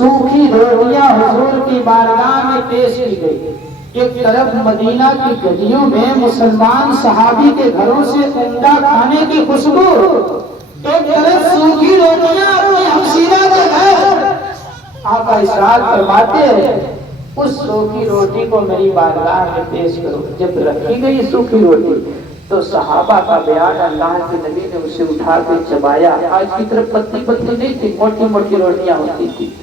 सूखी रोटियां हुजूर की बारगाह में पेश की गई। एक तरफ मदीना की गलियों में मुसलमान सहाबी के घरों से उम्दा खाने की खुशबू, एक तरफ सूखी रोटियां अपनी हमशीरा के घर। आका इरशाद फरमाते हैं उस सूखी रोटी को मेरी बारगाह में पेश करो। जब रखी गई सूखी रोटी तो सहाबा का बयान, अल्लाह के नबी ने उसे उठा के चबाया। आज की तरफ पत्ती पत्ती नहीं थी, मोटी मोटी रोटियां होती थी।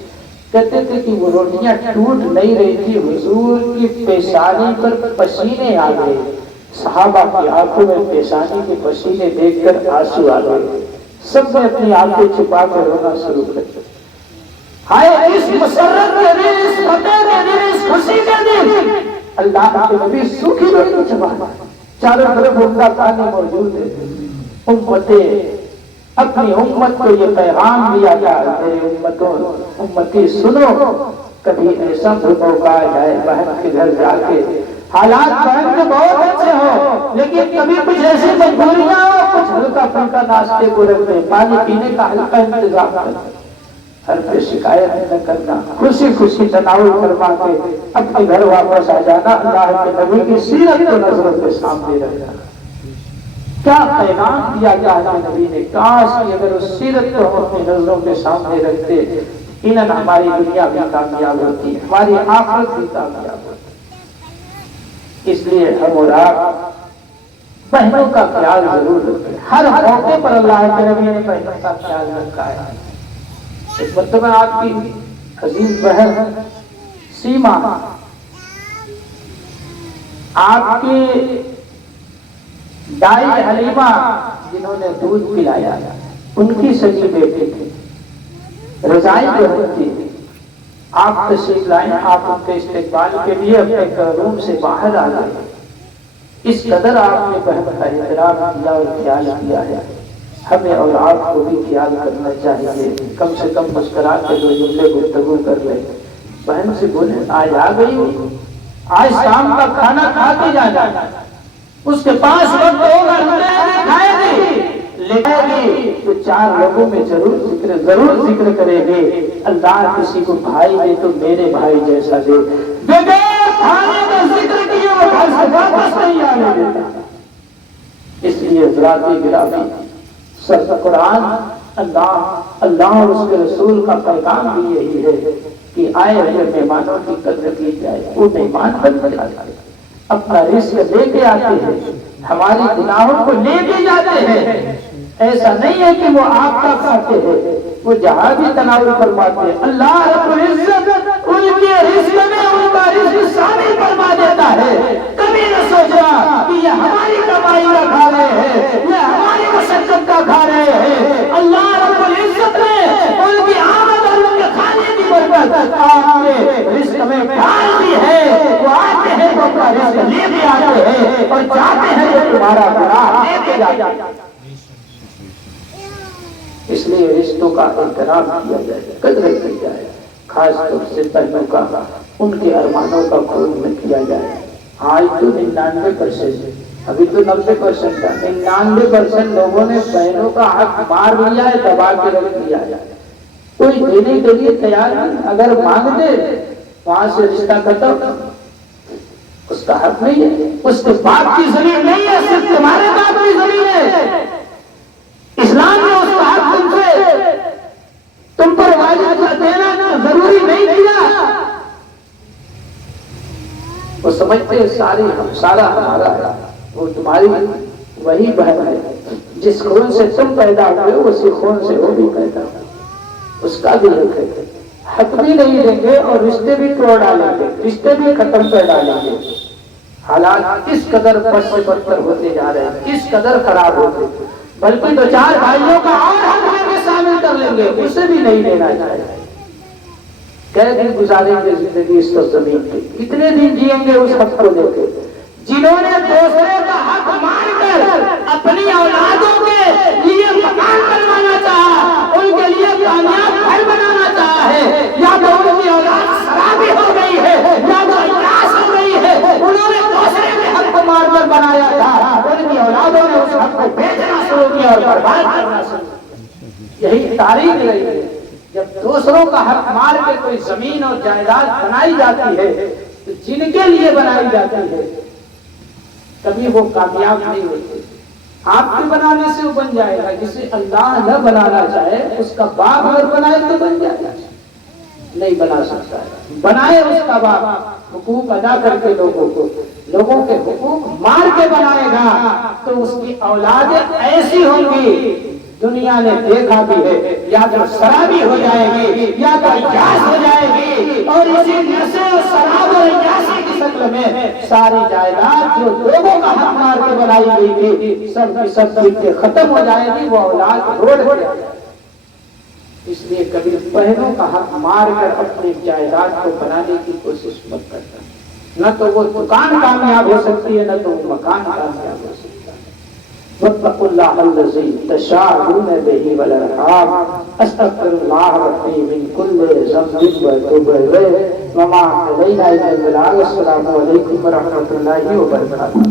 कहते थे कि वो रोटियां टूट नहीं रही थी, हुजूर की पेशानी पर पसीने आ गए। सहाबा की आंखों में पेशानी के पसीने देखकर आंसू आ गए। सबने अपनी आंखें छुपा कर रोना शुरू कर दिया। हाय इस मसरत के दिन, इस फतेह के दिन, इस खुशी के दिन अल्लाह के नबी सूखी रोटी चबा, चारों तरफ उम्दा खाने मौजूद है। उम्मते अपनी उम्मत को ये पैगाम दिया जाए, मेरी उम्मतों उम्मती सुनो, कभी ऐसा मौका आ जाए बहन के घर जाके, हालात बहन के बहुत अच्छे हो लेकिन कभी कुछ ऐसी मजबूरियां हो, कुछ हल्का फुल्का नाश्ते को रख दे, पानी पीने का हल्का इंतजाम कर, हर पे शिकायत न करना, खुशी खुशी तनावुल फरमा के अपने घर वापस आ जाना। अल्लाह के नबी की सीरत को नजरों के सामने रखना। क्या पैगाम दिया गया है नबी ने। काश कि अगर उस सीरत को हम अपनी नजरों के सामने रखते, इन्हें हमारी दुनिया भी कामयाब होती, हमारी आखिरत भी कामयाब होती। इसलिए हम और आप बहनों का ख्याल जरूर रखें। हर मौके पर अल्लाह के नबी ने बहनों का ख्याल रखा है। इस मतलब आपकी अजीज बहन सीमा आपके दाई हलीमा जिन्होंने दूध पिलाया, उनकी सगी बेटी थी, रजाई बहन थी। आप तशरीफ लाए, आप उनके इस्तेकबाल के लिए अपने रूम से बाहर आ गए। इस कदर आपने बहन का एहतराम किया और ख्याल किया है। हमें और आपको भी ख्याल करना चाहिए। कम से कम मुस्कुरा के दो जुमले गुफ्तगू कर ले, बहन से बोले आज आ गई हो, आज शाम का खाना खा के जाना, उसके पास वक्त होगा लेगी तो चार लोगों में जरूर जिक्र करेंगे, अल्लाह किसी को भाई दे तो मेरे भाई जैसा दे, बगैर खाने का जिक्र किए वो घर से वापस नहीं आने देता। इसलिए ज़राती गिरामी सर कुरान, अल्लाह और उसके रसूल का पैगाम भी यही है कि आए हुए मेहमानों की कदर की जाए। वो मेहमान बन जाते हैं, अपना रिस्क लेके आते हैं, हमारे गुनाहों को लेके जाते हैं। ऐसा नहीं है कि वो आपका खाते हैं, वो जहां भी तनाव फरमाते हैं, अल्लाह रब्बुल इज्जत उनके रिस्क में उनका रिस्क शामिल फरमा देता है। कभी न सोचना कि ये हमारी कमाई का खा रहे हैं, ये हमारी मशक्कत का खा रहे हैं। अल्लाह रब्बुल इज्जत ने उनकी आमद और उनके खाने की बरकत आपके रिस्क में डाल दी है। वो आते हैं तो अपना रिस्क लेके आते हैं और जाते हैं तो तुम्हारा गुनाह लेके जाते हैं। इसलिए रिश्तों का एहतराम किया जाए, कदर की जाए, खास तौर से बहनों का, उनके अरमानों का खून में किया जाए। आज तो 99%, अभी तो 90% था, 99% लोगों ने बहनों का हक मार लिया है, दबा के रख दिया है। कोई देने के लिए तैयार नहीं, अगर मांग दे वहां से रिश्ता खत्म, उसका हक नहीं है, उसके बाप की जमीन नहीं है, सिर्फ तुम्हारे बाप की जमीन है। इस्लाम ने उसका हक तुम पर वाजिब देना जरूरी नहीं किया। वो समझते सारा हमारा है, वो तुम्हारी वही बहन है, जिस खून से तुम पैदा हुए उसी खून से वो भी पैदा हुए, उसका भी हक भी नहीं देंगे और रिश्ते भी तोड़ डालेंगे, रिश्ते भी खत्म कर डालेंगे। हालात किस कदर पद से बदतर होते जा रहे हैं, किस कदर खराब होते, बल्कि दो चार भाइयों का और हक में शामिल कर लेंगे, उसे भी नहीं लेना चाहिए। कह दिन गुजारेंगे जिंदगी इस जमीन पे, कितने दिन जिएंगे उस हक को लेकर। जिन्होंने दूसरे का हक मानकर अपनी औलादों के लिए मकान बनवाना चाहा, उनके लिए कामयाब घर बनाना चाहा है, या तो उनकी औलाद शराबी हो गई है या तो इलाज हो गई है, उन्होंने दूसरे के हक को मारकर बनाया था, उनकी औलादों ने उस हक को बेचना शुरू किया और बर्बाद करना शुरू किया। यही तारीख रही है, जब दो دوسروں کا حق مار کے کوئی زمین اور جائیداد بنائی جاتی ہے تو جن کے لیے بنائی جاتی ہے کبھی وہ کامیاب نہیں ہوتے. آپ کے بنانے سے وہ بن جائے گا، جسے اللہ نہ بنانا چاہے اس کا باپ اگر بنائے تو بن جائے گا، نہیں بنا سکتا ہے. بنائے اس کا باپ، حقوق ادا کر کے لوگوں کے حقوق مار کے بنائے گا تو اس کی اولادیں ایسی ہوں گی دنیا نے دیکھا بھی ہے، یا تو شرابی ہو جائے گی یا تو عیاش ہو جائے گی، اور اسی نشے اور شراب اور عیاشی کی شکل میں ساری جائیداد جو لوگوں کا حق مار کے بنائی گئی تھی سب کی سب چیزیں ختم ہو جائے گی، وہ اولاد روڈ پہ جائے گی. اس لیے کبھی بہنوں کا حق مار کر اپنی جائیداد کو بنانے کی کوشش مت کرتا. نہ تو وہ دکان کامیاب ہو سکتی ہے، نہ تو وہ مکان کامیاب ہو سکتا ہے. واتقوا الله الذي تساءلون به والارحام استغفر الله ربي من كل ذنب واتوب اليه وما علينا الا البلاغ. السلام عليكم ورحمة الله وبركاته.